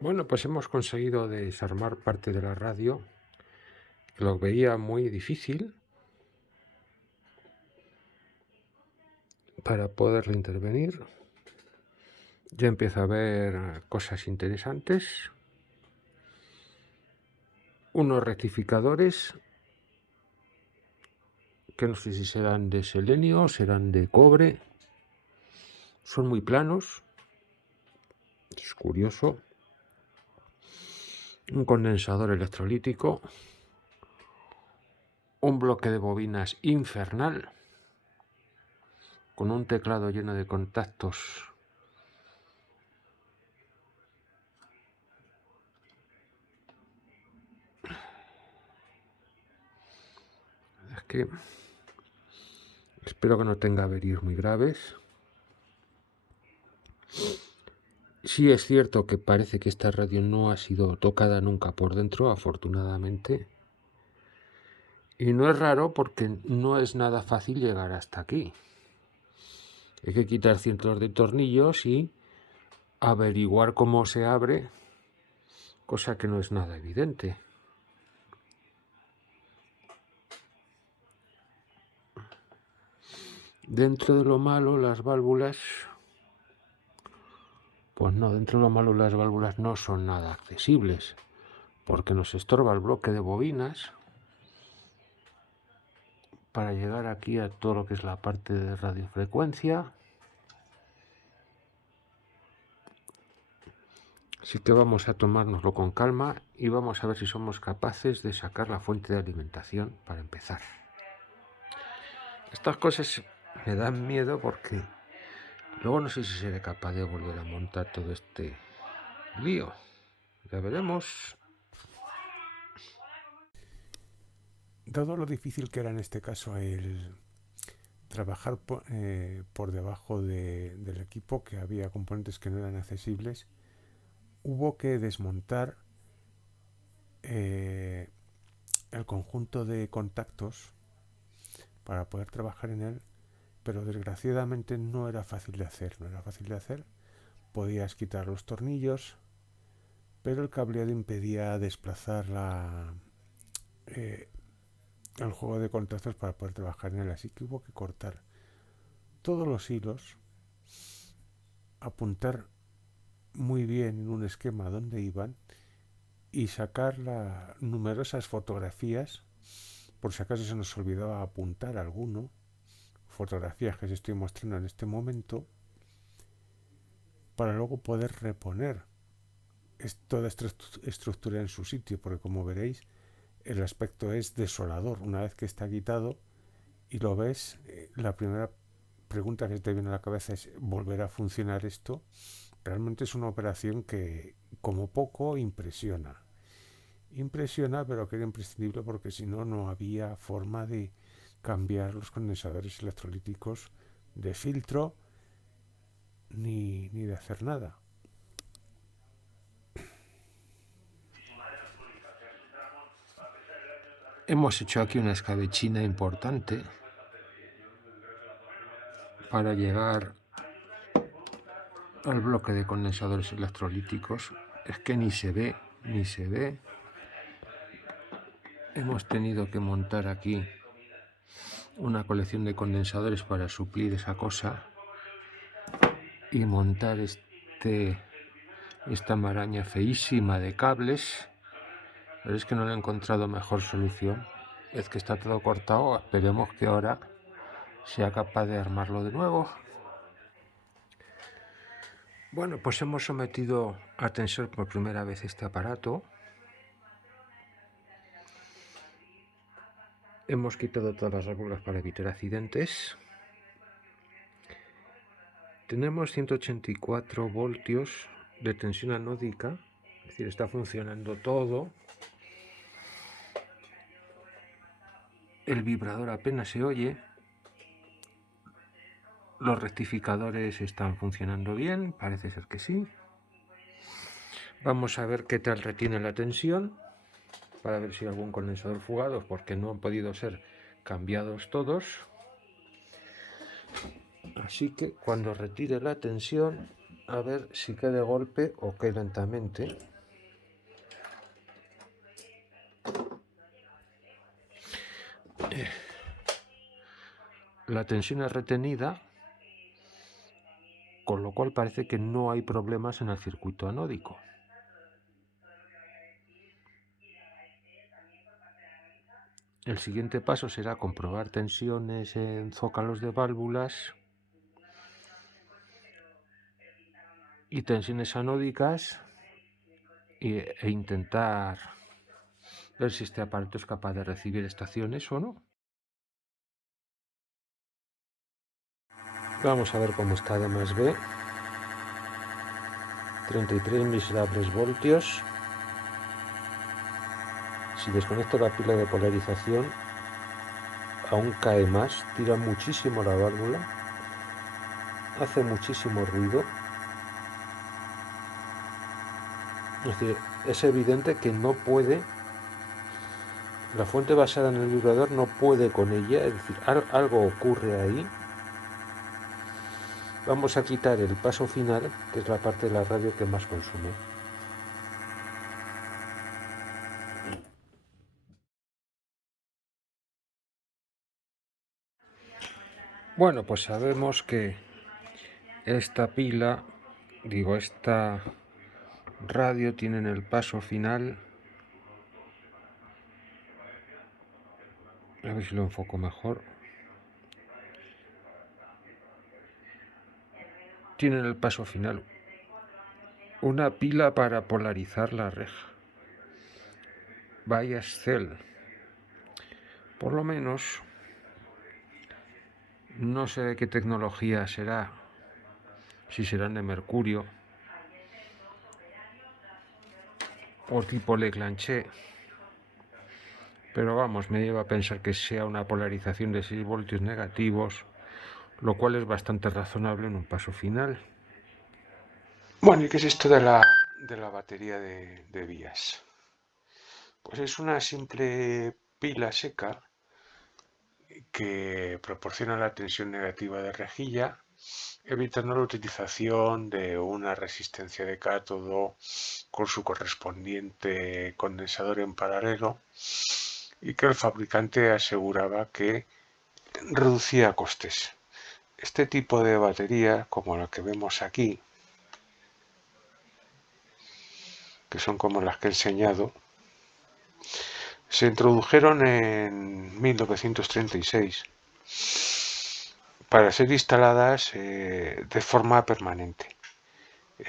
Bueno, pues hemos conseguido desarmar parte de la radio, que lo veía muy difícil para poderle intervenir. Ya empiezo a ver cosas interesantes. Unos rectificadores, que no sé si serán de selenio, serán de cobre. Son muy planos. Es curioso. Un condensador electrolítico. Un bloque de bobinas infernal, con un teclado lleno de contactos. Es que espero que no tenga averías muy graves. Sí es cierto que parece que esta radio no ha sido tocada nunca por dentro, afortunadamente. Y no es raro porque no es nada fácil llegar hasta aquí. Hay que quitar cientos de tornillos y averiguar cómo se abre, cosa que no es nada evidente. Dentro de lo malo, las válvulas... Pues no, dentro de lo malo las válvulas no son nada accesibles, porque nos estorba el bloque de bobinas para llegar aquí a todo lo que es la parte de radiofrecuencia. Así que vamos a tomárnoslo con calma y vamos a ver si somos capaces de sacar la fuente de alimentación para empezar. Estas cosas me dan miedo porque luego no sé si seré capaz de volver a montar todo este lío. Ya veremos. Dado lo difícil que era en este caso el trabajar por debajo del equipo, que había componentes que no eran accesibles, hubo que desmontar el conjunto de contactos para poder trabajar en él, pero desgraciadamente no era fácil de hacer. Podías quitar los tornillos, pero el cableado impedía desplazar el juego de contactos para poder trabajar en él, así que hubo que cortar todos los hilos, apuntar muy bien en un esquema dónde iban y sacar numerosas fotografías, por si acaso se nos olvidaba apuntar alguno, fotografías que os estoy mostrando en este momento, para luego poder reponer toda esta estructura en su sitio, porque como veréis el aspecto es desolador. Una vez que está quitado y lo ves, la primera pregunta que te viene a la cabeza es: ¿volverá a funcionar esto? Realmente es una operación que como poco impresiona, pero que era imprescindible porque si no, no había forma de cambiar los condensadores electrolíticos de filtro ni de hacer nada. Hemos hecho aquí una escabechina importante para llegar al bloque de condensadores electrolíticos. Es que ni se ve. Hemos tenido que montar aquí una colección de condensadores para suplir esa cosa y montar esta maraña feísima de cables. Pero es que no le he encontrado mejor solución. Es que está todo cortado. Esperemos que ahora sea capaz de armarlo de nuevo. Bueno, pues hemos sometido a tensor por primera vez este aparato. Hemos quitado todas las válvulas para evitar accidentes. Tenemos 184 voltios de tensión anódica, es decir, está funcionando todo. El vibrador apenas se oye. Los rectificadores están funcionando bien, parece ser que sí. Vamos a ver qué tal retiene la tensión, para ver si hay algún condensador fugado, porque no han podido ser cambiados todos. Así que cuando retire la tensión, a ver si cae de golpe o cae lentamente. La tensión es retenida, con lo cual parece que no hay problemas en el circuito anódico. El siguiente paso será comprobar tensiones en zócalos de válvulas y tensiones anódicas e intentar ver si este aparato es capaz de recibir estaciones o no. Vamos a ver cómo está D más B. 33 miserables voltios. Si desconecto la pila de polarización, aún cae más, tira muchísimo la válvula, hace muchísimo ruido. Es decir, es evidente que no puede, la fuente basada en el vibrador no puede con ella, es decir, algo ocurre ahí. Vamos a quitar el paso final, que es la parte de la radio que más consume. Bueno, pues sabemos que esta esta radio tiene en el paso final, a ver si lo enfoco mejor, tiene en el paso final una pila para polarizar la reja, bias cell. Por lo menos, no sé de qué tecnología será, si serán de mercurio o tipo Leclanché, pero vamos, me lleva a pensar que sea una polarización de 6 voltios negativos, lo cual es bastante razonable en un paso final. Bueno, ¿y qué es esto de la batería de vías? Pues es una simple pila seca que proporciona la tensión negativa de rejilla, evitando la utilización de una resistencia de cátodo con su correspondiente condensador en paralelo, y que el fabricante aseguraba que reducía costes. Este tipo de batería, como la que vemos aquí, que son como las que he enseñado, se introdujeron en 1936 para ser instaladas de forma permanente.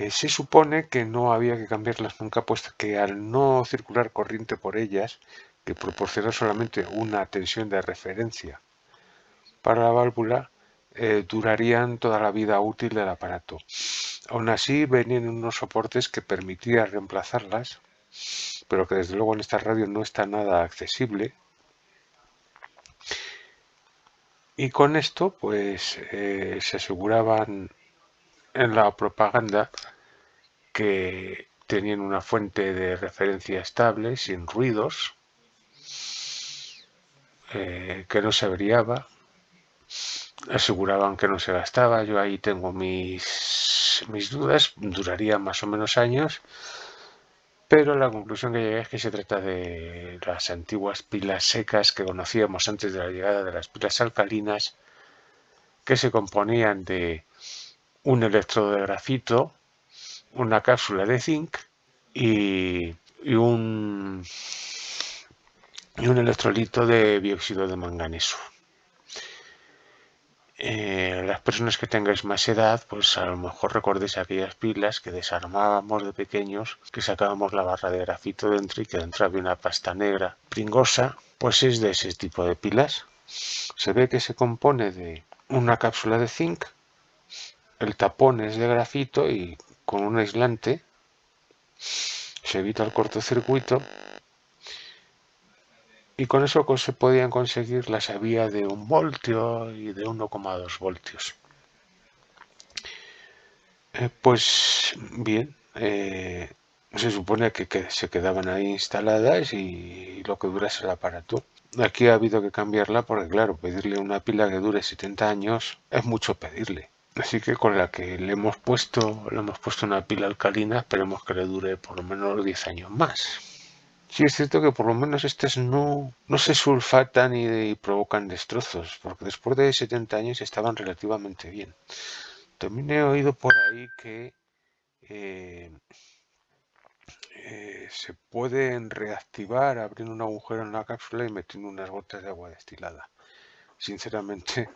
Se supone que no había que cambiarlas nunca, puesto que al no circular corriente por ellas, que proporciona solamente una tensión de referencia para la válvula, durarían toda la vida útil del aparato. Aún así, venían unos soportes que permitían reemplazarlas, pero que desde luego en esta radio no está nada accesible. Y con esto, pues, se aseguraban en la propaganda que tenían una fuente de referencia estable, sin ruidos, que no se averiaba, aseguraban que no se gastaba. Yo ahí tengo mis dudas, duraría más o menos años, pero la conclusión que llegué es que se trata de las antiguas pilas secas que conocíamos antes de la llegada de las pilas alcalinas, que se componían de un electrodo de grafito, una cápsula de zinc y un electrolito de dióxido de manganeso. Las personas que tengáis más edad, pues a lo mejor recordéis aquellas pilas que desarmábamos de pequeños, que sacábamos la barra de grafito dentro y que dentro había una pasta negra pringosa. Pues es de ese tipo de pilas. Se ve que se compone de una cápsula de zinc, el tapón es de grafito y con un aislante se evita el cortocircuito, y con eso se podían conseguir las vías de 1 voltio y de 1,2 voltios. Pues bien, se supone que se quedaban ahí instaladas y lo que dura es el aparato. Aquí ha habido que cambiarla porque, claro, pedirle una pila que dure 70 años es mucho pedirle. Así que con la que le hemos puesto una pila alcalina, esperemos que le dure por lo menos 10 años más. Sí es cierto que por lo menos estas no se sulfatan y provocan destrozos, porque después de 70 años estaban relativamente bien. También he oído por ahí que eh, se pueden reactivar abriendo un agujero en la cápsula y metiendo unas gotas de agua destilada. Sinceramente,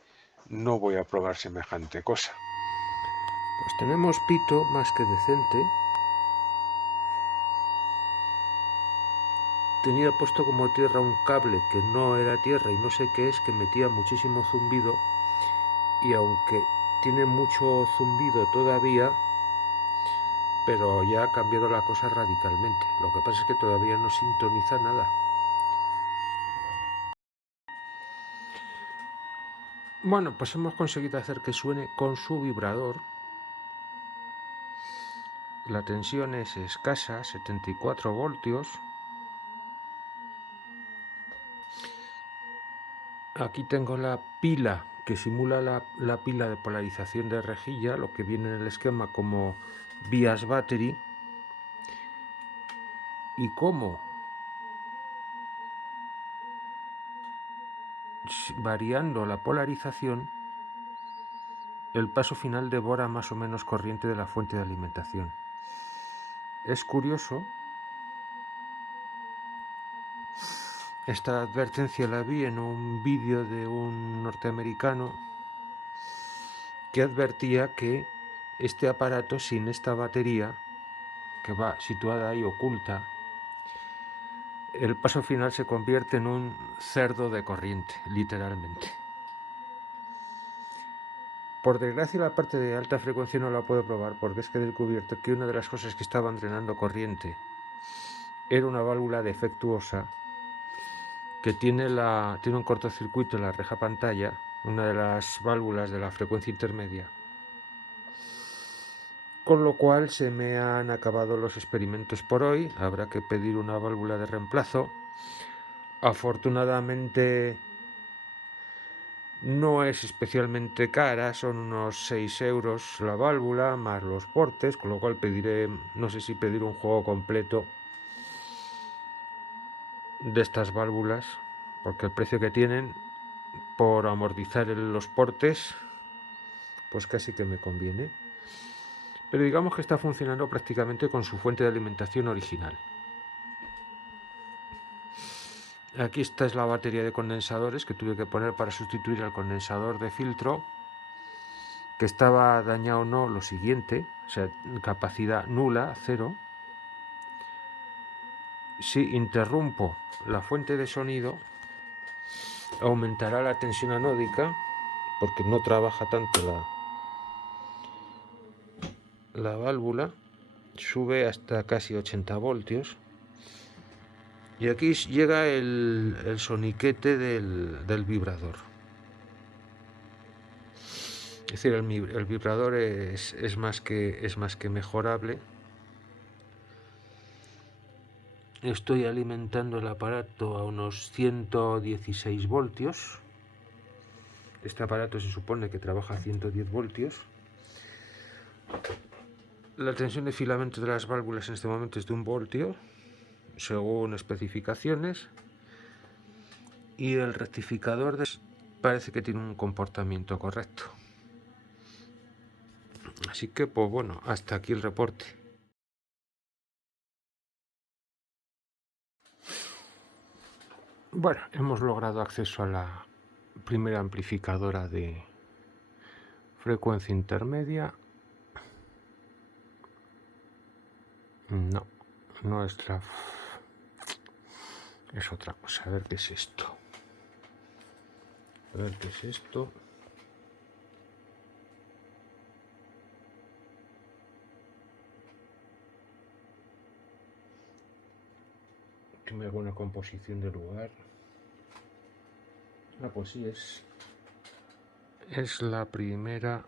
no voy a probar semejante cosa. Pues tenemos pito más que decente. Tenía puesto como tierra un cable que no era tierra y no sé qué es, que metía muchísimo zumbido, y aunque tiene mucho zumbido todavía, pero ya ha cambiado la cosa radicalmente. Lo que pasa es que todavía no sintoniza nada. Bueno, pues hemos conseguido hacer que suene con su vibrador. La tensión es escasa, 74 voltios. Aquí tengo la pila que simula la pila de polarización de rejilla, lo que viene en el esquema como bias battery. Y como variando la polarización, el paso final devora más o menos corriente de la fuente de alimentación. Es curioso. Esta advertencia la vi en un vídeo de un norteamericano que advertía que este aparato, sin esta batería, que va situada ahí oculta, el paso final se convierte en un cerdo de corriente, literalmente. Por desgracia, la parte de alta frecuencia no la puedo probar, porque es que he descubierto que una de las cosas que estaban drenando corriente era una válvula defectuosa que tiene un cortocircuito en la reja pantalla, una de las válvulas de la frecuencia intermedia. Con lo cual se me han acabado los experimentos por hoy. Habrá que pedir una válvula de reemplazo. Afortunadamente no es especialmente cara, son unos 6 euros la válvula más los portes, con lo cual pediré, no sé si pedir un juego completo de estas válvulas, porque el precio que tienen por amortizar los portes, pues casi que me conviene. Pero digamos que está funcionando prácticamente con su fuente de alimentación original. Aquí esta es la batería de condensadores que tuve que poner para sustituir al condensador de filtro, que estaba dañado. No, lo siguiente, o sea, capacidad nula, 0. Si interrumpo la fuente de sonido, aumentará la tensión anódica, porque no trabaja tanto la válvula, sube hasta casi 80 voltios. Y aquí llega el soniquete del vibrador. Es decir, el vibrador es más que mejorable. Estoy alimentando el aparato a unos 116 voltios. Este aparato se supone que trabaja a 110 voltios. La tensión de filamento de las válvulas en este momento es de 1 voltio, según especificaciones. Y el rectificador parece que tiene un comportamiento correcto. Así que, pues bueno, hasta aquí el reporte. Bueno, hemos logrado acceso a la primera amplificadora de frecuencia intermedia. No es la... Es otra cosa. A ver qué es esto. Tiene alguna composición de lugar. Pues sí, es la primera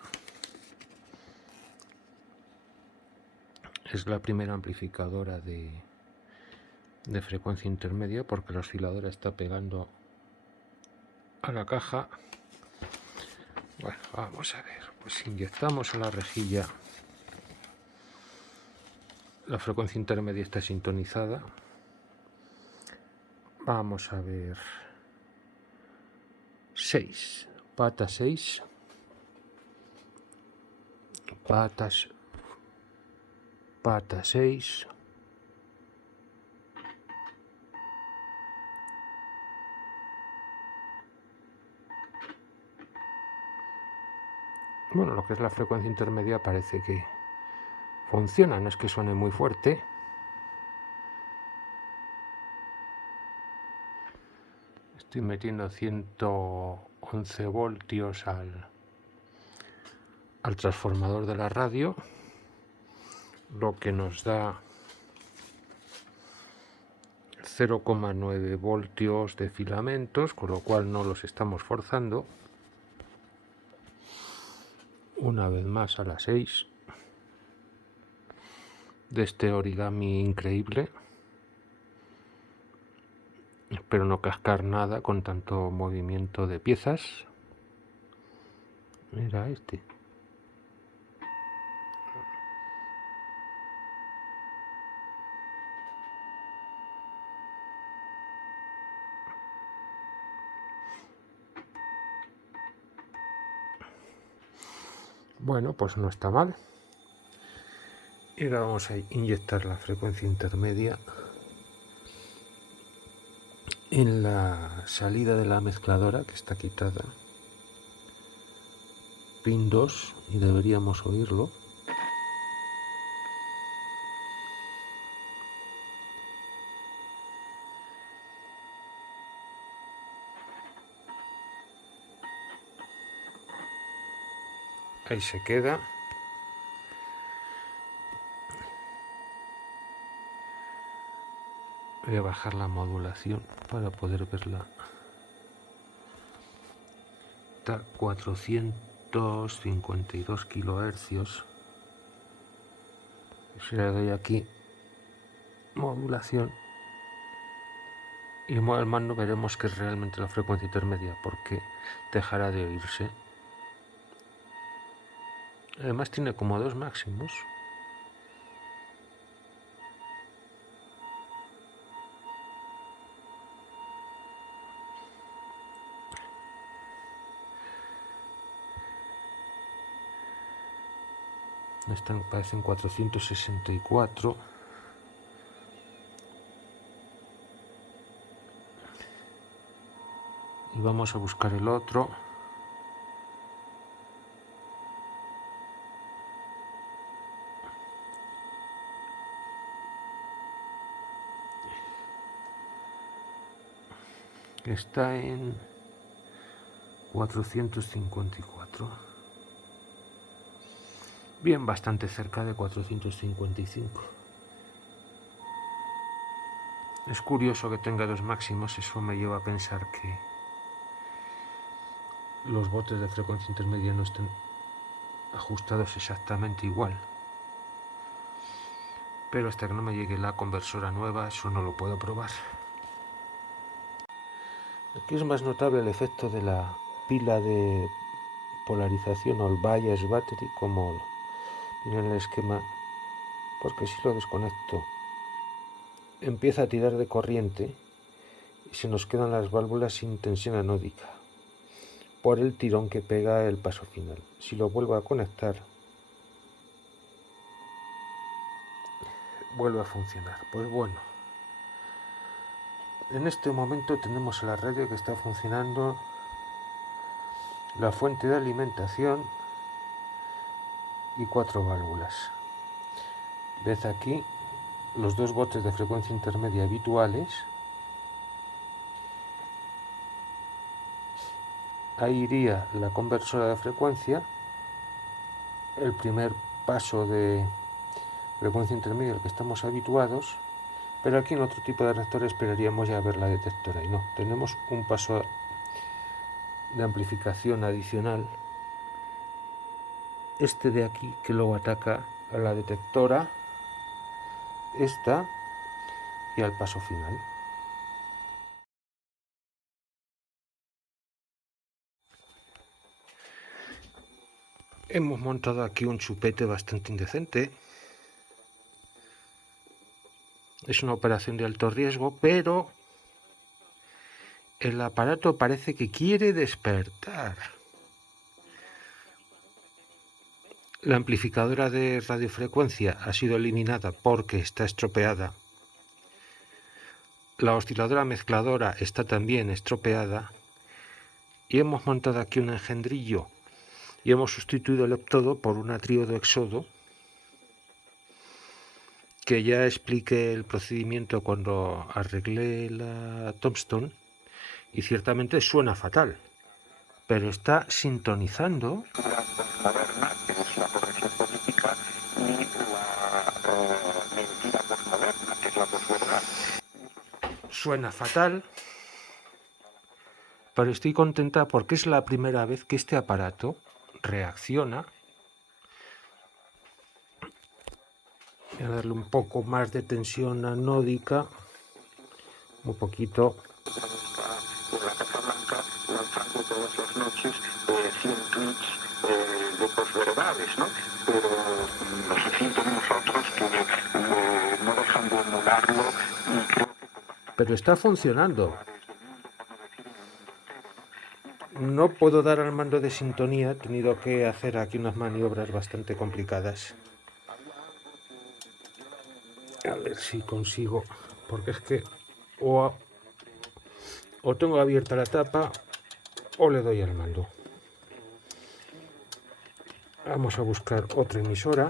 es la primera amplificadora de frecuencia intermedia, porque la osciladora está pegando a la caja. Bueno, vamos a ver, pues inyectamos a la rejilla, la frecuencia intermedia está sintonizada. Vamos a ver, 6, pata 6, pata 6, bueno, lo que es la frecuencia intermedia parece que funciona, no es que suene muy fuerte. Estoy metiendo 111 voltios al transformador de la radio, lo que nos da 0,9 voltios de filamentos, con lo cual no los estamos forzando. Una vez más a las 6 de este origami increíble. Espero no cascar nada con tanto movimiento de piezas. Mira este. Bueno, pues no está mal. Y ahora vamos a inyectar la frecuencia intermedia en la salida de la mezcladora, que está quitada. Pin 2, y deberíamos oírlo. Ahí se queda. Voy a bajar la modulación para poder verla. Está 452 kilohercios. Si le doy aquí modulación y muevo el mando, veremos que es realmente la frecuencia intermedia, porque dejará de oírse. Además tiene como 2 máximos. Están, parecen 464. Y vamos a buscar el otro. Está en 454. Bien, bastante cerca de 455. Es curioso que tenga 2 máximos, eso me lleva a pensar que los botes de frecuencia intermedia no estén ajustados exactamente igual. Pero hasta que no me llegue la conversora nueva, eso no lo puedo probar. Aquí es más notable el efecto de la pila de polarización o el bias battery, como viene en el esquema, porque si lo desconecto empieza a tirar de corriente y se nos quedan las válvulas sin tensión anódica por el tirón que pega el paso final. Si lo vuelvo a conectar, vuelve a funcionar. Pues bueno, en este momento tenemos la radio que está funcionando, la fuente de alimentación y 4 válvulas. Ves aquí los 2 botes de frecuencia intermedia habituales. Ahí iría la conversora de frecuencia, el primer paso de frecuencia intermedia al que estamos habituados, pero aquí en otro tipo de reactor esperaríamos ya ver la detectora, y no, tenemos un paso de amplificación adicional, este de aquí, que luego ataca a la detectora esta y al paso final. Hemos montado aquí un chupete bastante indecente. Es una operación de alto riesgo, pero el aparato parece que quiere despertar. La amplificadora de radiofrecuencia ha sido eliminada porque está estropeada. La osciladora mezcladora está también estropeada. Y hemos montado aquí un engendrillo y hemos sustituido el heptodo por una tríodo exodo, que ya expliqué el procedimiento cuando arreglé la Tombstone y ciertamente suena fatal, pero está sintonizando Moderna, que es la corrección política, y la mentira postmoderna, que es la posverdad. suena fatal, pero estoy contenta porque es la primera vez que este aparato reacciona. Voy a darle un poco más de tensión anódica, un poquito. La Casa Blanca lanzando todas las noches 100 tweets de posverdades, ¿no? Pero nos sienten nosotros que no dejan de emularlo y creo que Pero está funcionando. No puedo dar al mando de sintonía, he tenido que hacer aquí unas maniobras bastante complicadas. A ver si consigo, porque es que o tengo abierta la tapa o le doy al mando. Vamos a buscar otra emisora.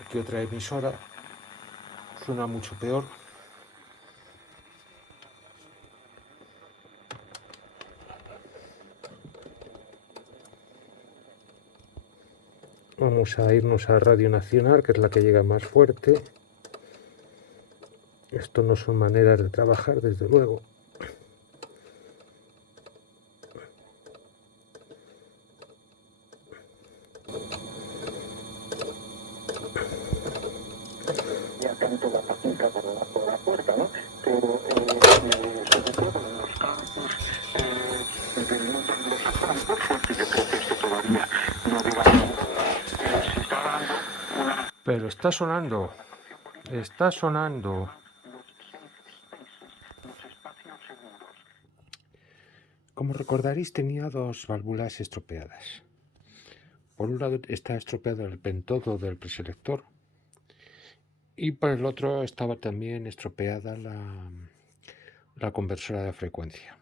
Aquí otra emisora, suena mucho peor. Vamos a irnos a Radio Nacional, que es la que llega más fuerte. Esto no son maneras de trabajar, desde luego. ya tanto la patica por la puerta, ¿no? Pero sobre todo en los campos del mundo anglosajón, porque yo creo que esto todavía no digamos, se está dando una... Pero está sonando, está sonando. Como recordaréis, tenía dos válvulas estropeadas. Por un lado está estropeado el pentodo del preselector y por el otro estaba también estropeada la conversora de frecuencia.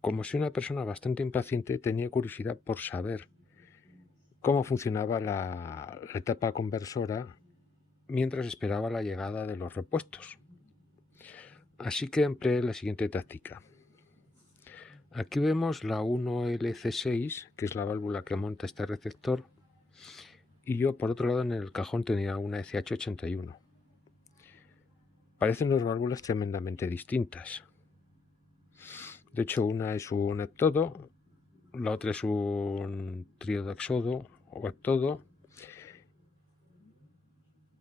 Como soy una persona bastante impaciente, tenía curiosidad por saber cómo funcionaba la etapa conversora mientras esperaba la llegada de los repuestos. Así que empleé la siguiente táctica. Aquí vemos la 1LC6, que es la válvula que monta este receptor, y yo por otro lado en el cajón tenía una ECH81. Parecen dos válvulas tremendamente distintas. De hecho, una es un heptodo, la otra es un tríodo exodo o heptodo,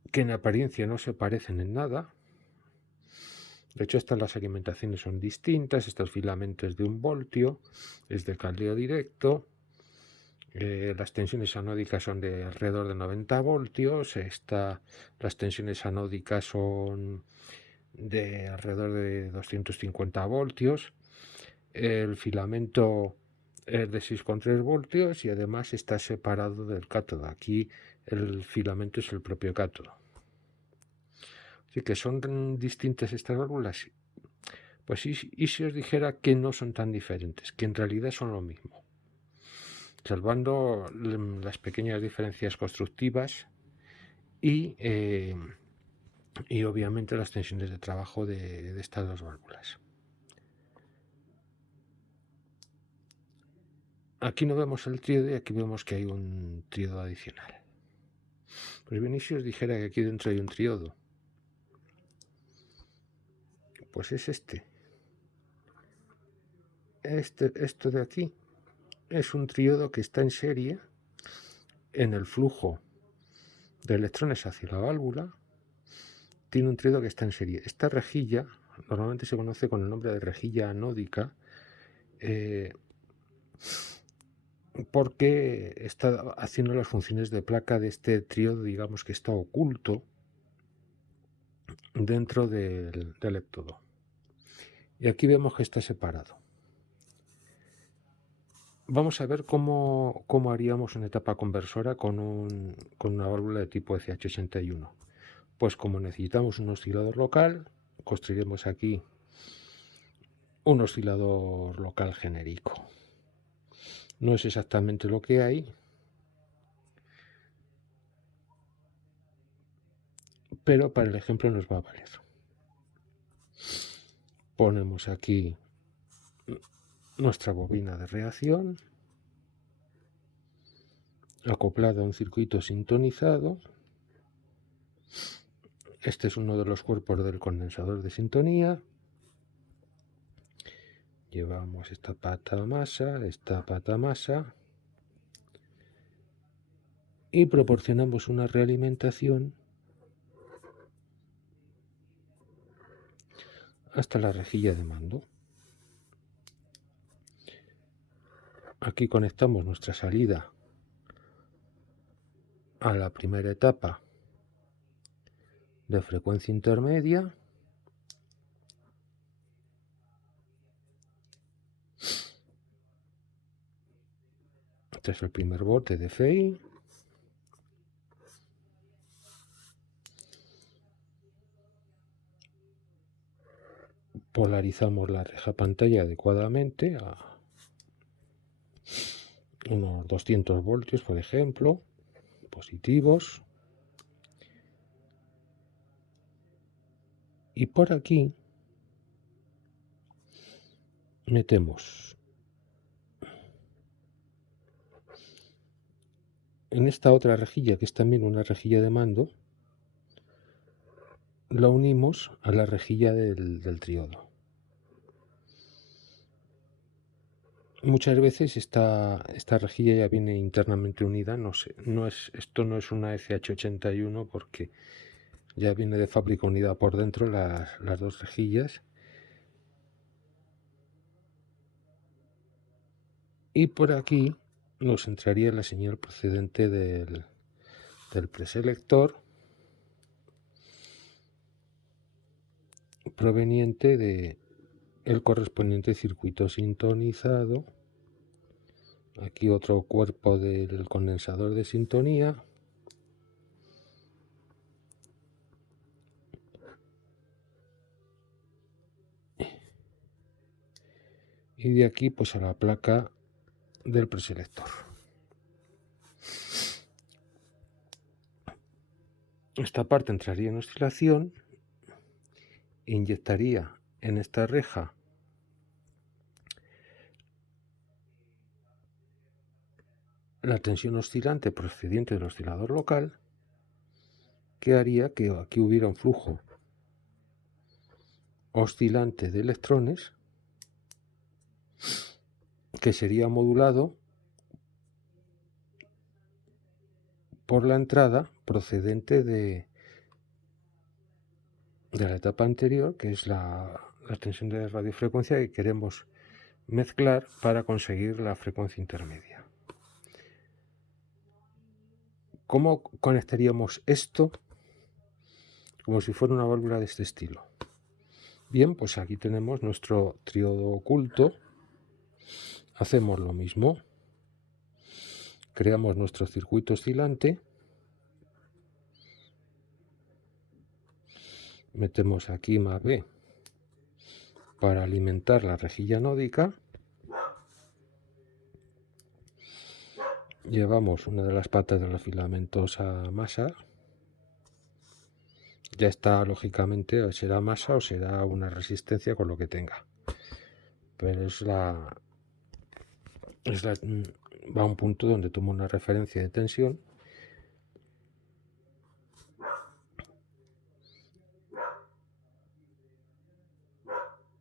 que en apariencia no se parecen en nada. De hecho, estas las alimentaciones son distintas. Estos filamentos de 1 voltio, es de caldeo directo. Las tensiones anódicas son de alrededor de 90 voltios. Las tensiones anódicas son de alrededor de 250 voltios. El filamento es de 6,3 voltios y además está separado del cátodo. Aquí el filamento es el propio cátodo. Así que son distintas estas válvulas. Pues y si os dijera que no son tan diferentes, que en realidad son lo mismo, salvando las pequeñas diferencias constructivas y obviamente las tensiones de trabajo de estas dos válvulas. Aquí no vemos el tríodo y aquí vemos que hay un tríodo adicional. Pues bien, y si os dijera que aquí dentro hay un tríodo, pues es esto de aquí es un tríodo que está en serie en el flujo de electrones hacia la válvula. Tiene un tríodo que está en serie. Esta rejilla normalmente se conoce con el nombre de rejilla anódica porque está haciendo las funciones de placa de este tríodo, digamos que está oculto dentro del électrodo. Y aquí vemos que está separado. Vamos a ver cómo haríamos una etapa conversora con una válvula de tipo ECH81. Pues como necesitamos un oscilador local, construiremos aquí un oscilador local genérico. No es exactamente lo que hay, pero para el ejemplo nos va a valer. Ponemos aquí nuestra bobina de reacción acoplada a un circuito sintonizado. Este es uno de los cuerpos del condensador de sintonía. Llevamos esta pata masa y proporcionamos una realimentación hasta la rejilla de mando. Aquí conectamos nuestra salida a la primera etapa de frecuencia intermedia. Este es el primer bote de FEI. Polarizamos la reja pantalla adecuadamente a unos 200 voltios, por ejemplo, positivos. Y por aquí metemos en esta otra rejilla, que es también una rejilla de mando, la unimos a la rejilla del triodo. Muchas veces esta rejilla ya viene internamente unida. Esto no es una ECH81 porque ya viene de fábrica unida por dentro las dos rejillas. Y por aquí nos entraría la señal procedente del preselector proveniente del correspondiente circuito sintonizado. Aquí otro cuerpo del condensador de sintonía. Y de aquí pues a la placa del preselector. Esta parte entraría en oscilación, inyectaría en esta reja la tensión oscilante procedente del oscilador local, que haría que aquí hubiera un flujo oscilante de electrones que sería modulado por la entrada procedente de la etapa anterior, que es la tensión de radiofrecuencia que queremos mezclar para conseguir la frecuencia intermedia. ¿Cómo conectaríamos esto como si fuera una válvula de este estilo? Bien, pues aquí tenemos nuestro triodo oculto hacemos lo mismo. Creamos nuestro circuito oscilante. Metemos aquí más B para alimentar la rejilla anódica. Llevamos una de las patas de los filamentos a masa. Ya está, lógicamente, o será masa o será una resistencia con lo que tenga. Pero va a un punto donde tomo una referencia de tensión.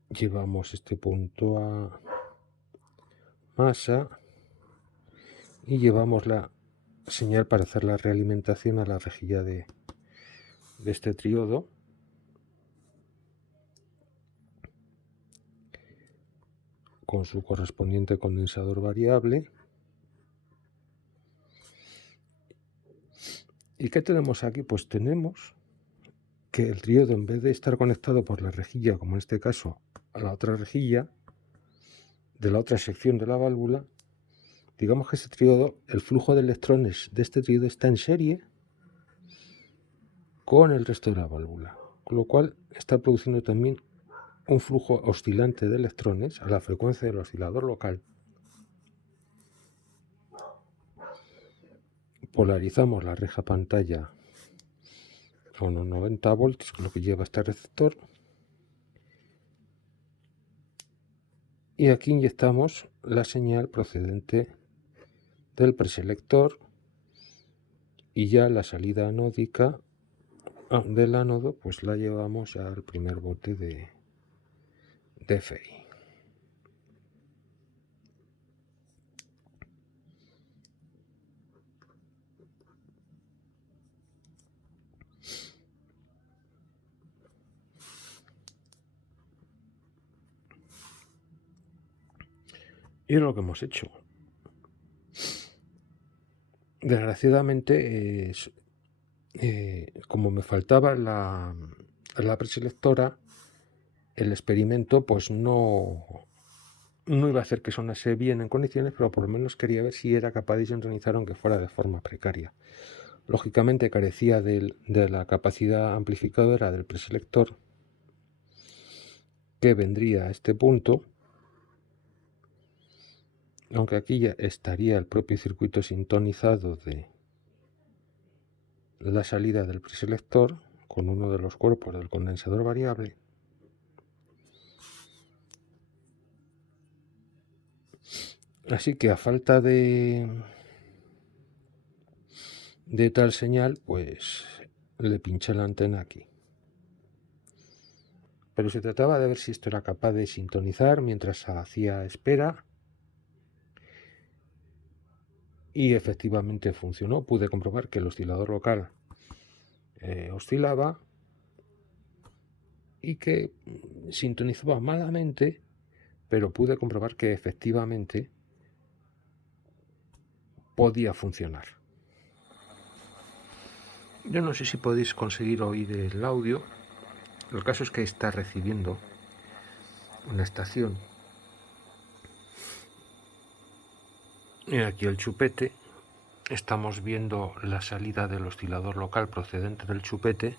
Llevamos este punto a masa y llevamos la señal para hacer la realimentación a la rejilla de este triodo. Con su correspondiente condensador variable. ¿Y qué tenemos aquí? Pues tenemos que el triodo, en vez de estar conectado por la rejilla, como en este caso, a la otra rejilla de la otra sección de la válvula, digamos que este triodo, el flujo de electrones de este triodo está en serie con el resto de la válvula, con lo cual está produciendo también un flujo oscilante de electrones a la frecuencia del oscilador local. Polarizamos la reja pantalla a unos 90 voltios, que es lo que lleva este receptor. Y aquí inyectamos la señal procedente del preselector y ya la salida anódica del ánodo pues la llevamos ya al primer bote de FI. Y es lo que hemos hecho. Desgraciadamente, como me faltaba la preselectora, el experimento pues no iba a hacer que sonase bien en condiciones, pero por lo menos quería ver si era capaz de sintonizar aunque fuera de forma precaria. Lógicamente carecía de la capacidad amplificadora del preselector, que vendría a este punto, aunque aquí ya estaría el propio circuito sintonizado de la salida del preselector con uno de los cuerpos del condensador variable. Así que a falta de tal señal, pues le pinché la antena aquí. Pero se trataba de ver si esto era capaz de sintonizar mientras hacía espera. Y efectivamente funcionó. Pude comprobar que el oscilador local oscilaba y que sintonizaba malamente, pero pude comprobar que efectivamente podía funcionar. Yo no sé si podéis conseguir oír el audio. El caso es que está recibiendo una estación. Y aquí el chupete. Estamos viendo la salida del oscilador local procedente del chupete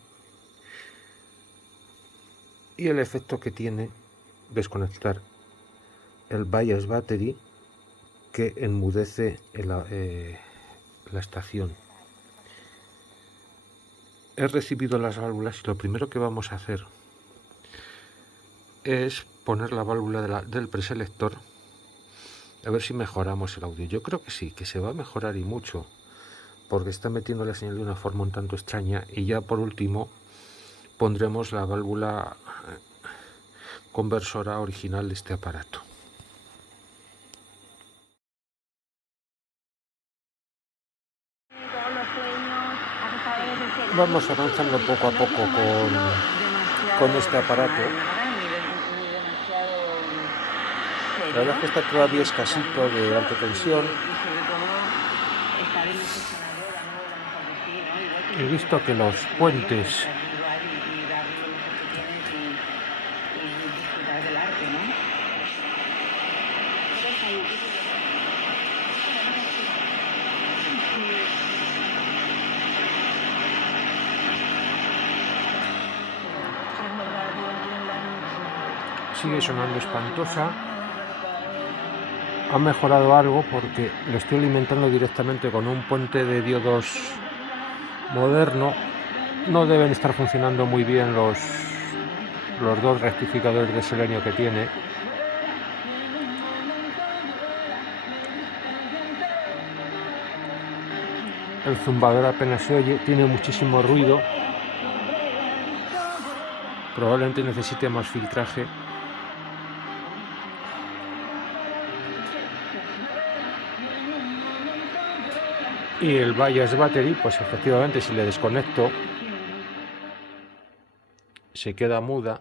y el efecto que tiene desconectar el bias battery, que enmudece la estación. He recibido las válvulas y lo primero que vamos a hacer es poner la válvula del preselector a ver si mejoramos el audio. Yo creo que sí, que se va a mejorar y mucho, porque está metiendo la señal de una forma un tanto extraña. Y ya por último pondremos la válvula conversora original de este aparato. Vamos avanzando poco a poco con este aparato. La verdad es que está todavía escasito de alta tensión. He visto que los puentes sigue sonando espantosa. Ha mejorado algo porque lo estoy alimentando directamente con un puente de diodos moderno. No deben estar funcionando muy bien los dos rectificadores de selenio que tiene. El zumbador apenas se oye, tiene muchísimo ruido. Probablemente necesite más filtraje. Y el bias battery, pues efectivamente si le desconecto se queda muda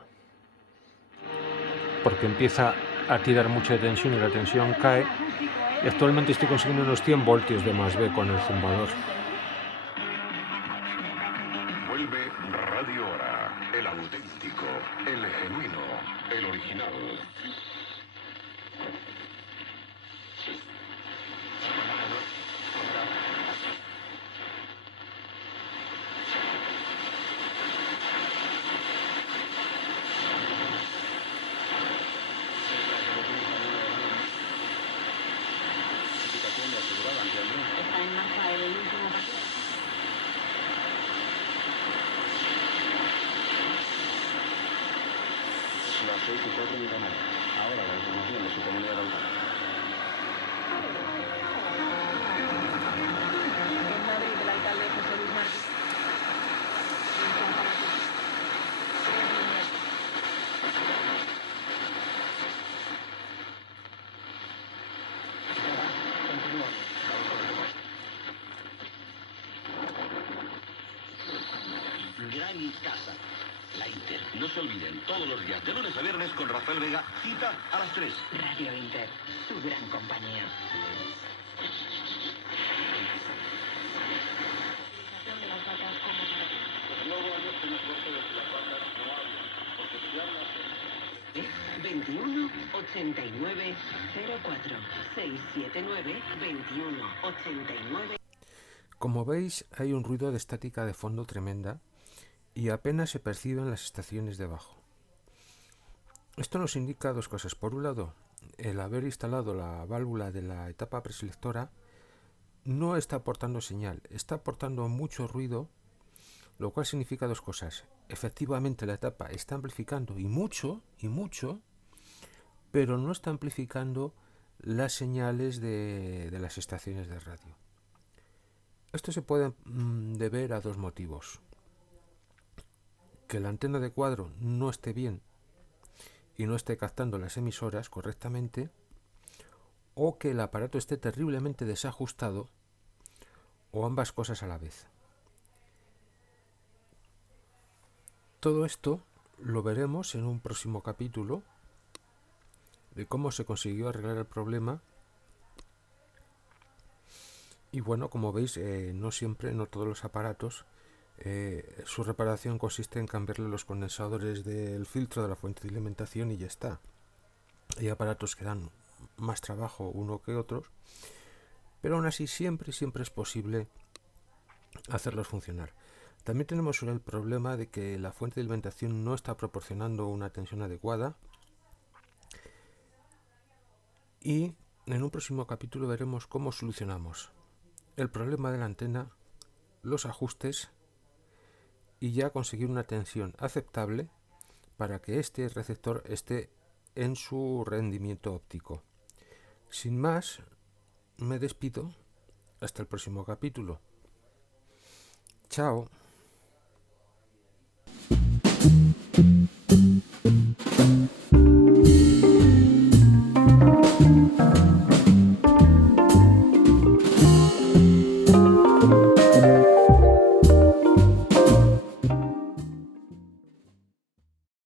porque empieza a tirar mucha tensión y la tensión cae. Y actualmente estoy consiguiendo unos 100 voltios de más B con el zumbador. Vuelve Radio Hora, el auténtico, el genuino, el original. Está en marcha el último paquete. Las 6:04 en Canarias. Ahora la información de su comunidad autónoma. En Madrid, el alcalde José Luis Martí. Gran Casa. La Inter. No se olviden, todos los días, de lunes a viernes, con Rafael Vega, cita a las 3. Radio Inter, tu gran compañía. ¿Eh? 21 89 04 679 21 89. Como veis, hay un ruido de estática de fondo tremenda y apenas se percibe en las estaciones de bajo. Esto nos indica dos cosas. Por un lado, el haber instalado la válvula de la etapa preselectora no está aportando señal, está aportando mucho ruido, lo cual significa dos cosas. Efectivamente, la etapa está amplificando y mucho, pero no está amplificando las señales de las estaciones de radio. Esto se puede deber a dos motivos. Que la antena de cuadro no esté bien y no esté captando las emisoras correctamente, o que el aparato esté terriblemente desajustado, o ambas cosas a la vez. Todo esto lo veremos en un próximo capítulo de cómo se consiguió arreglar el problema. Y bueno, como veis, no todos los aparatos, su reparación consiste en cambiarle los condensadores del filtro de la fuente de alimentación y ya está. Hay aparatos que dan más trabajo uno que otros, pero aún así siempre es posible hacerlos funcionar. También tenemos el problema de que la fuente de alimentación no está proporcionando una tensión adecuada, y en un próximo capítulo veremos cómo solucionamos el problema de la antena, los ajustes y ya conseguir una tensión aceptable para que este receptor esté en su rendimiento óptico. Sin más, me despido. Hasta el próximo capítulo. Chao.